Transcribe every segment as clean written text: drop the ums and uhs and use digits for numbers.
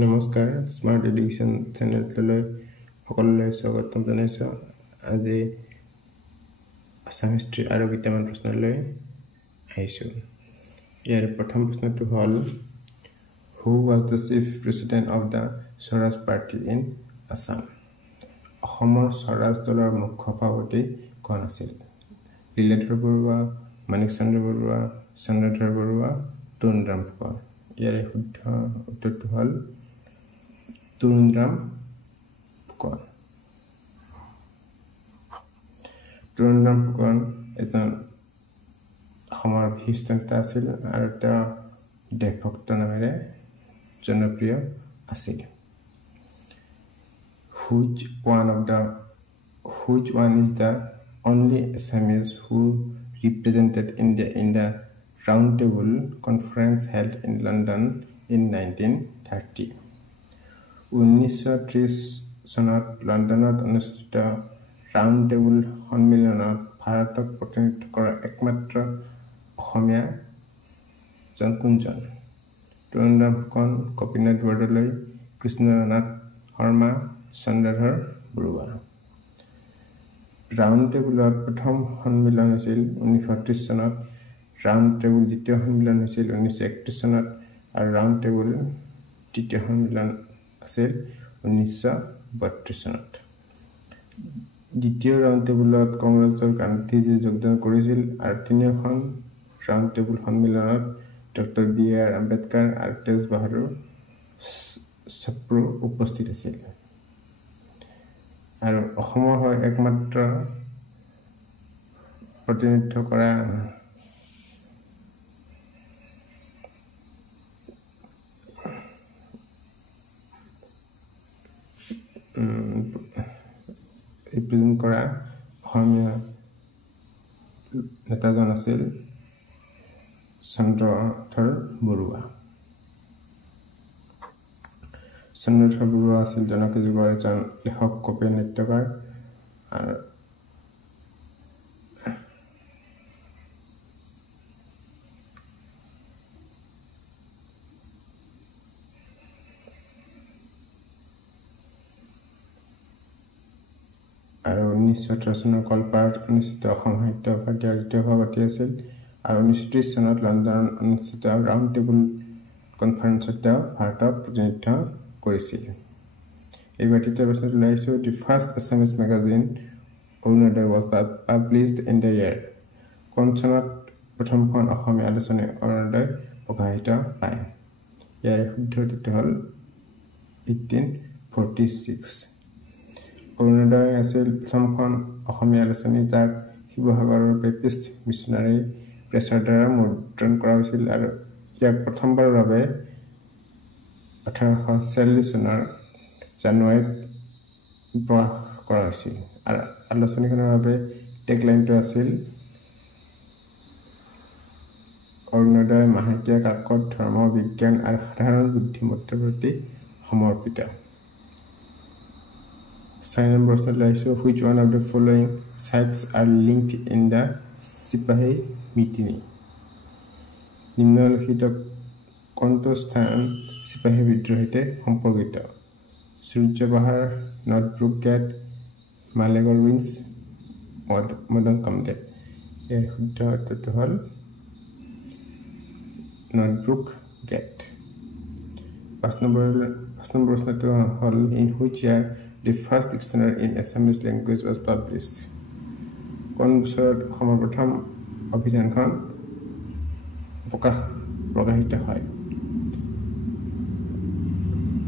নমস্কাৰ smart education চেনেলটোলৈ সকলোলৈ স্বাগতম জনাইছোঁ। আজি আসাম হিষ্ট্ৰী আৰু কেইটামান প্ৰশ্নলৈ আহিছোঁ। ইয়াৰ প্ৰথম প্ৰশ্নটো হ'ল who was the chief president of the Swaraj party in Assam? অসমৰ স্বৰাজ দলৰ মুখ্য সভাপতি কোন আছিল? লীলাধৰ বৰুৱা, মাণিক চন্দ্ৰ বৰুৱা, চন্দ্ৰধৰ বৰুৱা, তৰুণৰাম ফুকন। ইয়াৰে শুদ্ধ উত্তৰটো হ'ল তৰুণৰাম ফুকন। তৰুণৰাম ফুকন এজন অসমৰ বিশিষ্ট নেতা আছিল আৰু তেওঁ দেশভক্ত নামেৰে জনপ্ৰিয় আছিল। Which one is the only Assamese who represented India in the Round Table Conference held in London in 1930? 1930 চনত লণ্ডনত অনুষ্ঠিত ৰাউণ্ড টেবুল সন্মিলনত ভাৰতক প্ৰতিনিধিত্ব কৰা একমাত্ৰ অসমীয়া কোনজন? তৰুণৰাম ফুকন, গোপীনাথ বৰদলৈ, কৃষ্ণনাথ শৰ্মা, চন্দ্ৰধৰ বৰুৱা। ৰাউণ্ড টেবুলত প্ৰথম সন্মিলন হৈছিল 1930 চনত, ৰাউণ্ড টেবুল দ্বিতীয় সন্মিলন হৈছিল 1931 চনত আৰু ৰাউণ্ড টেবুল তৃতীয় সন্মিলন আছিল 1932 চনত। দ্বিতীয় ৰাউণ্ড টেবুলত কংগ্ৰেছৰ গান্ধীজী যোগদান কৰিছিল আৰু তিনিওখন ৰাউণ্ড টেবুল সন্মিলনত ডক্টৰ বি.আৰ. আম্বেদকাৰ আৰু তেজ বাহাদুৰ চাপ্ৰু উপস্থিত আছিল। আৰু অসমৰ হৈ একমাত্ৰ প্ৰতিনিধিত্ব কৰা অসমীয়া নেতাজন আছিল চন্দ্ৰধৰ বৰুৱা। চন্দ্ৰধৰ বৰুৱা আছিল জনক যুগৰ এজন লেখক, কবি, নাট্যকাৰ আৰু আৰু 1918 চনৰ কলপাৰত অনুষ্ঠিত অসম সাহিত্য অকাডেমীৰ দ্বিতীয় সভাপতি আছিল আৰু 1930 চনত লণ্ডনত অনুষ্ঠিত ৰাউণ্ড টেবুল কনফাৰেন্সত তেওঁ ভাৰতক প্ৰতিনিধিত্ব কৰিছিল। এইবাৰ তৃতীয় প্ৰশ্নটো লৈ আহিছোঁ। The first Assamese magazine Arunodoi was published in the year? কোন চনত প্ৰথমখন অসমীয়া আলোচনী অৰুণোদয় প্ৰকাশিত পায়? ইয়াৰ শুদ্ধ উত্তৰটো হ'ল 1846। অৰুণোদয় আছিল প্ৰথমখন অসমীয়া আলোচনী যাক শিৱসাগৰৰ বেপ্টিষ্ট মিছনাৰী প্ৰেছৰ দ্বাৰা মুদ্ৰণ কৰা হৈছিল আৰু ইয়াক প্ৰথমবাৰৰ বাবে 1846 চনৰ জানুৱাৰীত প্ৰকাশ কৰা হৈছিল আৰু আলোচনীখনৰ বাবে টেগলাইনটো আছিল অৰুণোদয় মাহেকীয়া কাকত ধৰ্ম, বিজ্ঞান আৰু সাধাৰণ বুদ্ধিমত্তাৰ প্ৰতি সমৰ্পিত। 4 নম্বৰ প্ৰশ্নলৈ আহিছোঁ। Which one of the following sites are linked in the sipahi mutiny? নিম্নলিখিত কোনটো স্থান চিপাহী বিদ্ৰোহৰ সৈতে সম্পৰ্কিত? Surya Pahar, Northbrook Gate, Malegarh ruins, Madan Kamdev. ইয়াৰ শুদ্ধ উত্তৰটো হ'ল নৰ্থব্ৰুক গেট। 5 নম্বৰ প্ৰশ্নটো হ'ল in which year the first dictionary in Assamese language was published? কোন বছৰত অসমৰ প্ৰথম অভিধানখন প্ৰকাশিত হয়?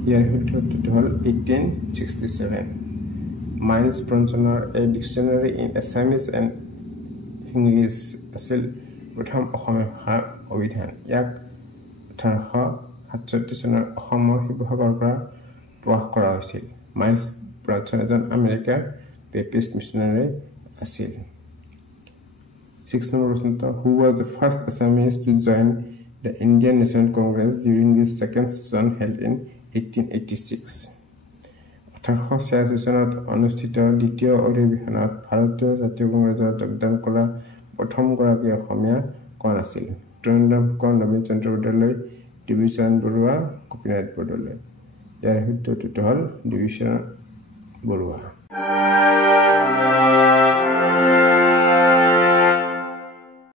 ইয়াৰ শুদ্ধ উত্তৰটো হ'ল 1867। মাইলছ ব্ৰনছনৰ a dictionary in Assamese and English আছিল প্ৰথম অসমীয়া ভাষাৰ অভিধান। ইয়াক 1867 চনৰ অসমৰ শিৱসাগৰৰ পৰা প্ৰকাশ কৰা হৈছিল। মাইলছ ব্ৰনছন এজন আমেৰিকাৰ বেপ্টিষ্ট মিছনাৰী আছিল। 6 নম্বৰ প্ৰশ্নটো who was the first Assamese two join the Indian national Congress during this second session held in 1886? 1886 চনত অনুষ্ঠিত দ্বিতীয় অধিৱেশনত ভাৰতীয় জাতীয় কংগ্ৰেছৰ যোগদান কৰা প্ৰথমগৰাকী অসমীয়া কোন আছিল? তৰুণৰাম ফুকন, নবীন চন্দ্ৰ বৰদলৈ, ডিবিচৰণ বৰুৱা, গোপীনাথ বৰদলৈ। ইয়াৰ শুদ্ধ উত্তৰটো হ'ল ডিভিশ্যন বঢ়োৱা।